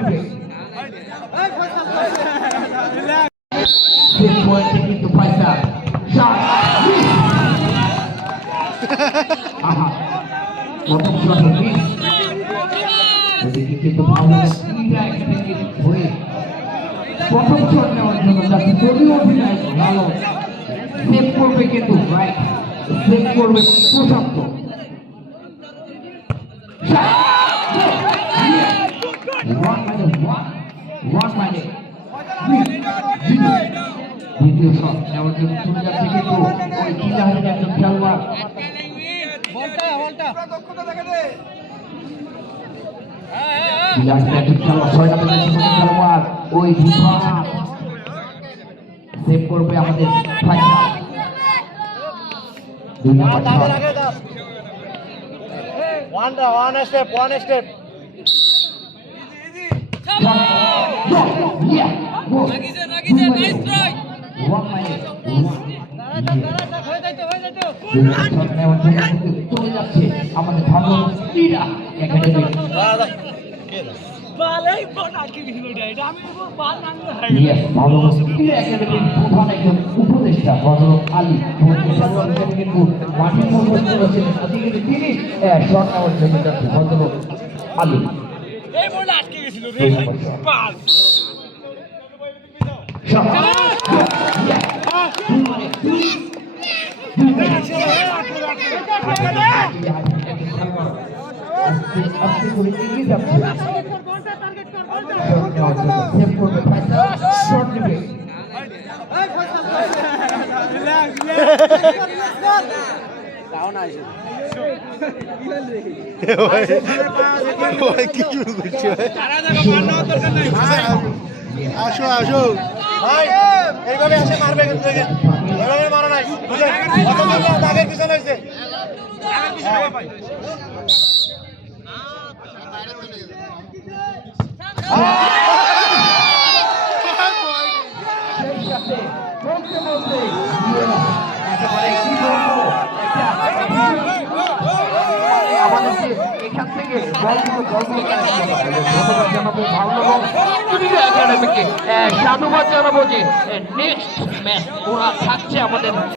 নেবে কিন্তু পয়সা প্রথম শট মিস এদিকে কিন্তু ভালো হয়ে প্রথম শট নেওয়ার জন্য যাচ্ছে যদিও অধিনায়ক ভালো সেভ করবে কিন্তু রাইট সেভ করবে প্রশান্ত দ্বিতীয় শট নেওয়ার জন্য চলে যাচ্ছে কিন্তু ওই চিলাহারের একজন খেলোয়াড় খেলোয়াড় ওই সেভ করবে আমাদের চলে যাচ্ছে আমাদের ভালো একাডেমি উপদেষ্টা হযরত আলী কিন্তু মাঠের মধ্যে তিনি শট নেওয়ার জন্য যাচ্ছে হযরত আলী আসো আসো ভাই এইভাবে এসে মারবে কিন্তু এইভাবে মারা নাই দাগের পিছনে হইছে এখান থেকে সাধুবাদ জানাবো যে নেক্সট ম্যাচ ওরা থাকছে আমাদের